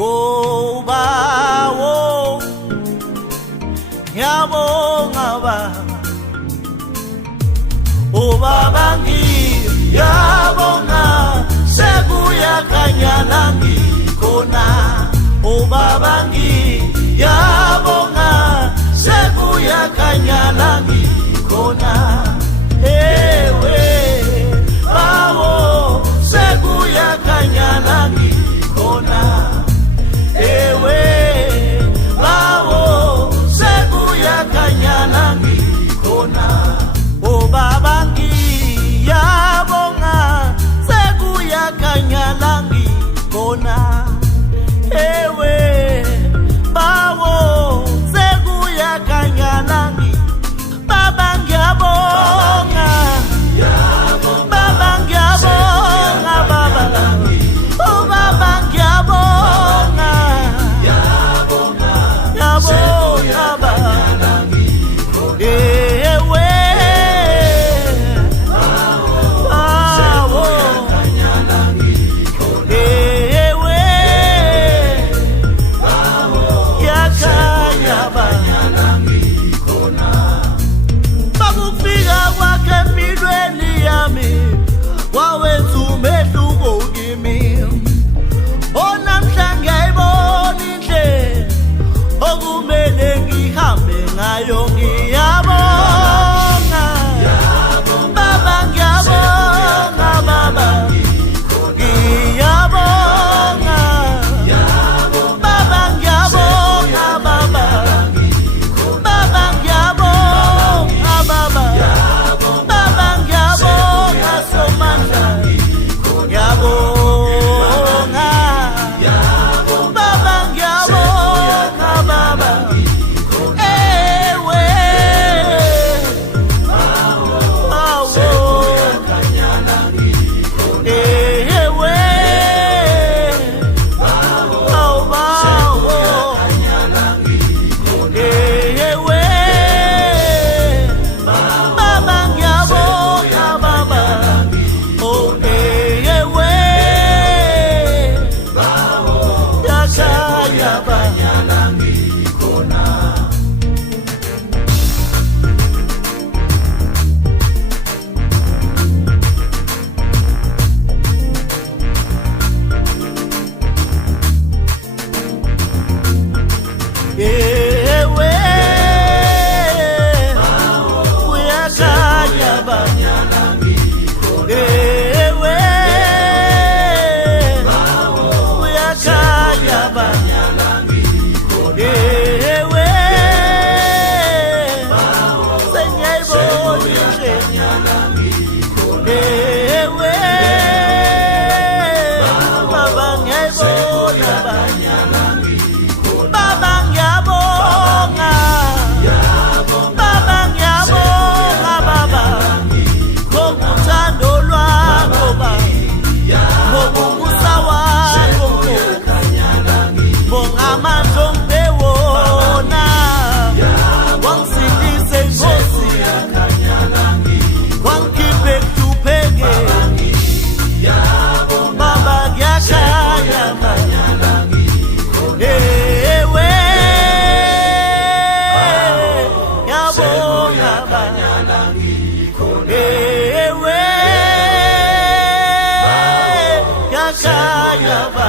Oh bawo ngiyabonga baba, oh baba ngiyabonga sekuyakhanya la ngikhona. Oh baba ngiyabonga sekuyakhanya la ngikhona. Ewe bawo sekuyakhanya la ngikhona. Ewe bawo sekuyakhanya la ngikhona. Oh baba ngiyabonga sekuyakhanya la ngikhona. Ewe bawo sekuyakhanya la ngikhona. Baba ngiyabonga, baba ngiyabonga baba, oh baba ngiyabonga, ngiyabonga baba. Ewe bawo, ewe yakhanya baba. Bakufika kwakhe empilweni yami wawenza umehluko kimi. Namhla ngiyayibona indlela okumele ngihambe ngayo. Ngiyabonga baba, ngiyabonga baba, ngiyabonga baba, ngiyabonga baba, baba ngiyabonga baba, baba ngiyabonga Somandla, ngiyabonga baba, ngiyabonga baba. Ewe bawo, ewe bawo bawo, ewe baba ngiyabonga baba, oh ewe yakhanya baba. Ewe uyakhanya baba, ewe uyakhanya baba, ewe sengiyayibona indlela, ewe baba ngiyayibona baba, baba ngiyabonga, baba ngiyabonga baba, ngokuthando lwakho baba, ngokubusa wakho, ngamandla ongiphe wona, wangisindise Nkosi, wangikhipha ekuhluphekeni. Baba ngiyakhanya baba, ewe ngiyabonga baba, ewe yakhanya baba.